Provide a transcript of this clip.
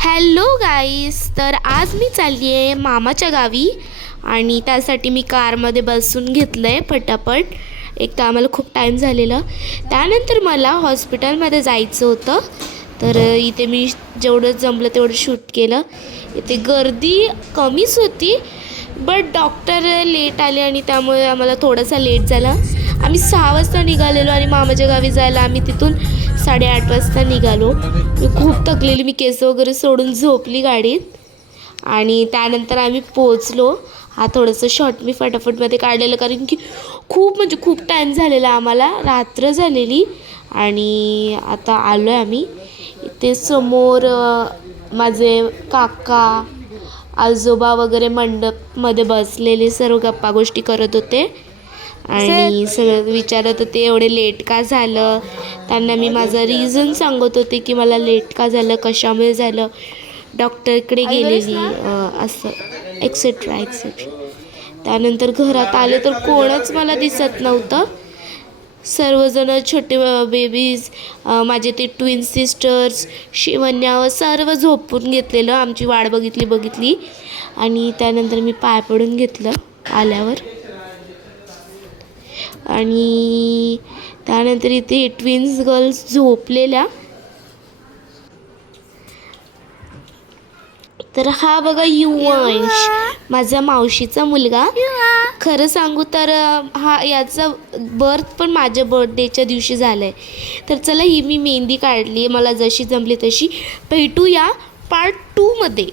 Hello गाईस, तर आज मी चालली आहे मामाच्या गावी आणि त्यासाठी मी कारमध्ये बसून घेतलं आहे फटाफट. एक तर आम्हाला खूप टाईम झालेला. त्यानंतर मला हॉस्पिटलमध्ये जायचं होतं, तर इथे मी जेवढं जमलं तेवढं शूट केलं. इथे गर्दी कमीच होती, बट डॉक्टर लेट आले आणि त्यामुळे आम्हाला थोडासा लेट झाला. आम्ही 6 वाजता निघालेलो आणि मामाच्या गावी जायला आम्ही तिथून 8:30 वाजता निघालो. मी खूप थकलेली, मी केस वगैरे सोडून झोपली गाडीत आणि त्यानंतर आम्ही पोचलो. हा थोडंसं शॉट मी फटाफटमध्ये काढलेलं, कारण की खूप टाईम झालेला, आम्हाला रात्र झालेली. आणि आता आलो आहे आम्ही. इथे समोर माझे काका आजोबा वगैरे मंडपमध्ये बसलेले सर्व गप्पा गोष्टी करत होते आणि सगळं विचारत होते एवढे लेट का झालं. त्यांना मी माझं रिझन सांगत होते की मला लेट का झालं, कशामुळे झालं, डॉक्टरकडे गेलेली, असं एक्सेट्रा एक्सेट्रा. त्यानंतर घरात आले तर कोणच मला दिसत नव्हतं. सर्वजण छोटे बेबीज, माझे ते ट्विन सिस्टर्स, शिवन्या सर्व झोपून घेतलेलं. आमची वाट बघितली आणि त्यानंतर मी पाय पडून घेतलं आल्यावर. आणि त्यानंतर इथे ट्विन्स गर्ल्स झोपलेल्या. तर हा बघा युवंश, माझा मावशीचा मुलगा. खरं सांगू तर याचा बर्थ पण माझ्या बर्थडेच्या दिवशी झालं आहे. तर चला, ही मी मेहंदी काढली, मला जशी जमली तशी. भेटूया पार्ट 2 मध्ये.